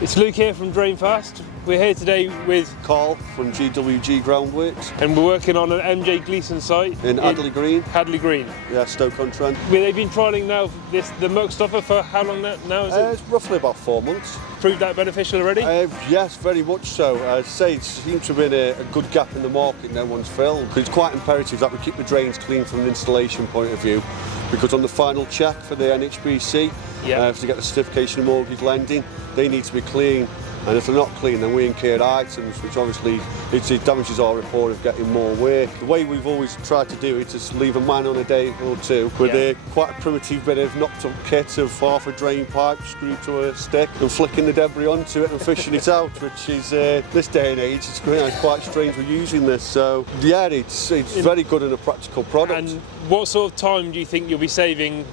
It's Luke here from Drainfast. We're here today with Karl from GWG Groundworks. And we're working on an MJ Gleeson site in Hadley Green. Hadley Green. Yeah, Stoke-on-Trent. They've been trialling now the MuckStopper for how long now is it? It's roughly about 4 months. Proved that beneficial already? Yes, very much so. I'd say it seems to have been a good gap in the market no one's filled. It's quite imperative that we keep the drains clean from an installation point of view, because on the final check for the NHBC, to get the certification of mortgage lending, they need to be clean. And if they're not clean, then we incur items, which obviously it damages our report of getting more work. The way we've always tried to do it is leave a man on a day or two with quite a primitive bit of knocked up kit of half a drain pipe screwed to a stick and flicking the debris onto it and fishing it out, which is, this day and age, it's quite strange we're using this. So yeah, it's very good and a practical product. And what sort of time do you think you'll be saving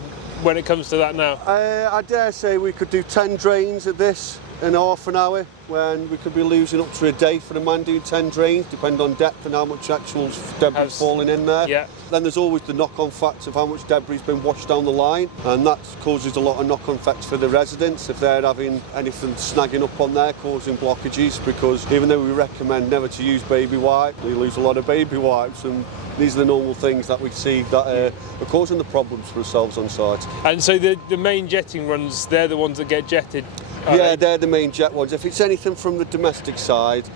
when it comes to that now? I dare say we could do 10 drains at this in half an hour, when we could be losing up to a day for the man doing 10 drains, depending on depth and how much actual debris is falling in there. Yeah. Then there's always the knock-on facts of how much debris has been washed down the line, and that causes a lot of knock-on effects for the residents if they're having anything snagging up on there, causing blockages, because even though we recommend never to use baby wipe, we lose a lot of baby wipes, and these are the normal things that we see that are causing the problems for ourselves on site. And so the main jetting runs, they're the ones that get jetted? Yeah, they're the main jet ones. If it's anything from the domestic side,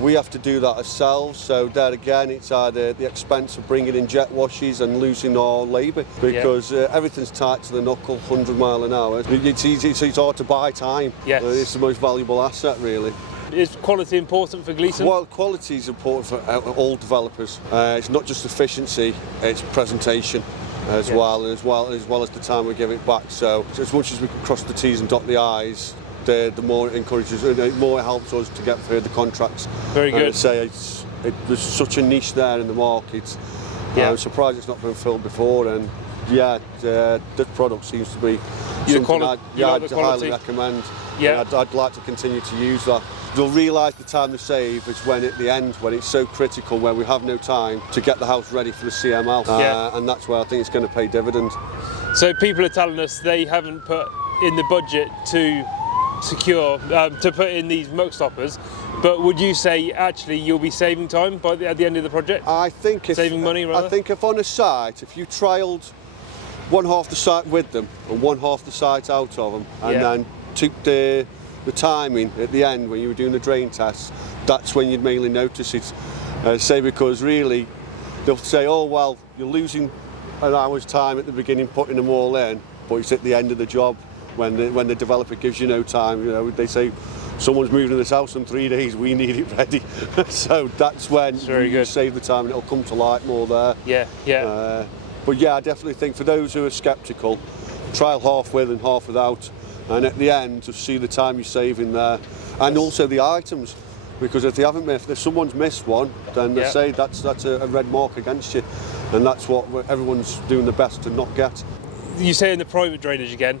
we have to do that ourselves. So there again, it's either the expense of bringing in jet washes and losing our labour, because everything's tight to the knuckle, 100 mile an hour. It's easy, it's hard to buy time. Yes. It's the most valuable asset, really. Is quality important for Gleeson? Well, quality is important for all developers. It's not just efficiency, it's presentation as well as the time we give it back. So as much as we can cross the T's and dot the I's, the more it encourages, the more it helps us to get further contracts. Very good. I'd say there's such a niche there in the market. I'm surprised it's not been filled before, and the product seems to be something I'd highly recommend. Yeah. I'd like to continue to use that. They'll realise the time they save is when at the end, when it's so critical, where we have no time to get the house ready for the CML, and that's where I think it's going to pay dividends. So people are telling us they haven't put in the budget to secure, to put in these MuckStoppers, but would you say actually you'll be saving time at the end of the project? I think saving money rather? I think if on a site, if you trialled one half the site with them and one half the site out of them, and then took the timing at the end when you were doing the drain tests, that's when you'd mainly notice it. Because really they'll say, oh well, you're losing an hour's time at the beginning putting them all in, but it's at the end of the job when the developer gives you no time. You know, they say someone's moving to this house in 3 days, we need it ready. So that's when you save the time and it'll come to light more there. But yeah, I definitely think for those who are sceptical, trial half with and half without, and at the end to see the time you're saving there, and also the items, because if someone's missed one, then they say that's a red mark against you, and that's what everyone's doing the best to not get. You say in the private drainage again,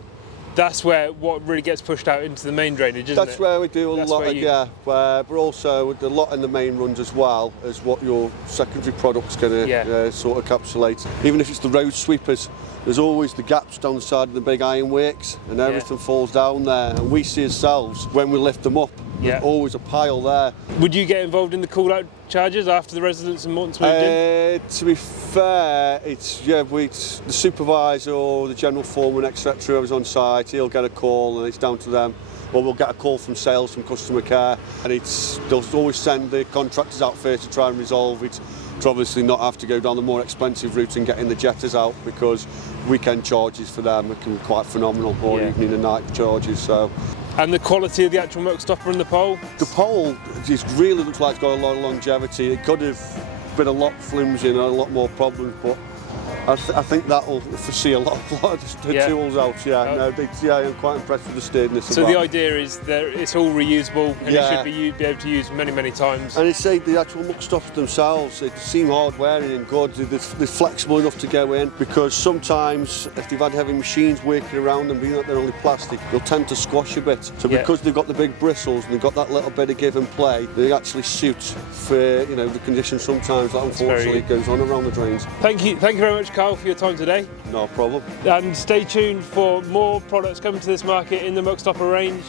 that's where what really gets pushed out into the main drainage, isn't it? That's where we do a lot, but also a lot in the main runs as well as what your secondary product's going to sort of encapsulate. Even if it's the road sweepers, there's always the gaps down the side of the big ironworks, and everything falls down there, and we see ourselves when we lift them up. There's always a pile there. Would you get involved in the call-out charges after the residents and Morton's moved in? To be fair, it's the supervisor or the general foreman, etc., who's on site, he'll get a call and it's down to them. Or we'll get a call from sales, from customer care, and they'll always send the contractors out first to try and resolve it, to obviously not have to go down the more expensive route and getting the jetters out, because weekend charges for them can be quite phenomenal, or evening and night charges. So. And the quality of the actual MuckStopper and the pole? The pole really looks like it's got a lot of longevity. It could have been a lot flimsy and a lot more problems, but I think that will foresee a lot of the tools out. I'm quite impressed with the sturdiness. So the idea is that it's all reusable and it should be able to use many times. And it's the actual MuckStoppers themselves, they seem hard wearing and good. They're flexible enough to go in, because sometimes if they've had heavy machines working around them, being that they're only plastic, they'll tend to squash a bit. So because they've got the big bristles and they've got that little bit of give and play, they actually suit for the conditions sometimes that unfortunately goes on around the drains. Thank you very much, Karl, for your time today. No problem. And stay tuned for more products coming to this market in the MuckStopper range.